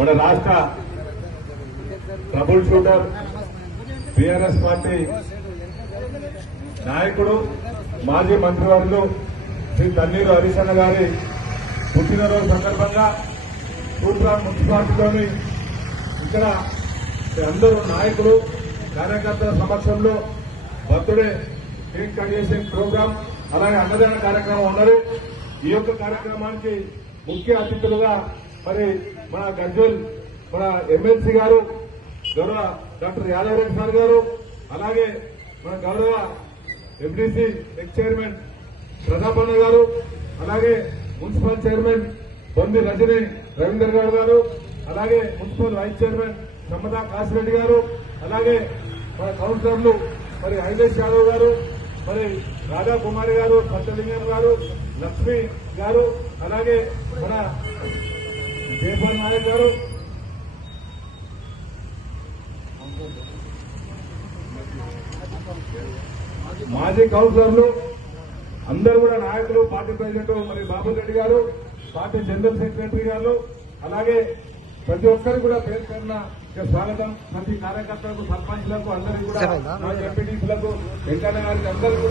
మన రాష్ట్ర trouble shooter BRS party నాయకుడు మాజీ మంత్రివర్యులు శ్రీ తన్నీరు హరీష్ అన్న గారి పుట్టినరోజు సందర్భంగా తూప్రాన్ మున్సిపాలిటీలోని ఇక్కడ అందరూ నాయకులు కార్యకర్తల సమక్షంలో బర్త్డే కేక్ కట్ చేసే ప్రోగ్రాం అలాగే అన్నదాన కార్యక్రమం ఉన్నారు. ఈ యొక్క కార్యక్రమానికి ముఖ్య అతిథులుగా మరి మన గజ్వెల్ మన ఎమ్మెల్సీ గారు గౌరవ డాక్టర్ యాదవరెడ్డి సార్ గారు, అలాగే మన గౌరవ ఎండీసీ ఎక్స్ చైర్మన్ ప్రతాపన్న గారు, అలాగే మున్సిపల్ చైర్మన్ బొంది రజని రవీందర్ గౌడ్ గారు, అలాగే మున్సిపల్ వైస్ చైర్మన్ నమ్మదా కాసిరెడ్డి గారు, అలాగే మన కౌన్సిలర్లు మరి ఐలేష్ యాదవ్ గారు, మరి రాధా కుమారి గారు, సత్యలింగం గారు, లక్ష్మి గారు, అలాగే మన జయపాల్ నాయక్ గారు, మాజీ కౌన్సిలర్లు అందరూ కూడా నాయకులు, పార్టీ ప్రెసిడెంట్ మరి బాబు రెడ్డి గారు, పార్టీ జనరల్ సెక్రటరీ గారు, అలాగే ప్రతి ఒక్కరికి కూడా పేరు పేరున స్వాగతం. ప్రతి కార్యకర్తలకు, సర్పంచ్లకు అందరికీ కూడా ఎంపీటీసీలకు వెంకన్న గారికి అందరూ కూడా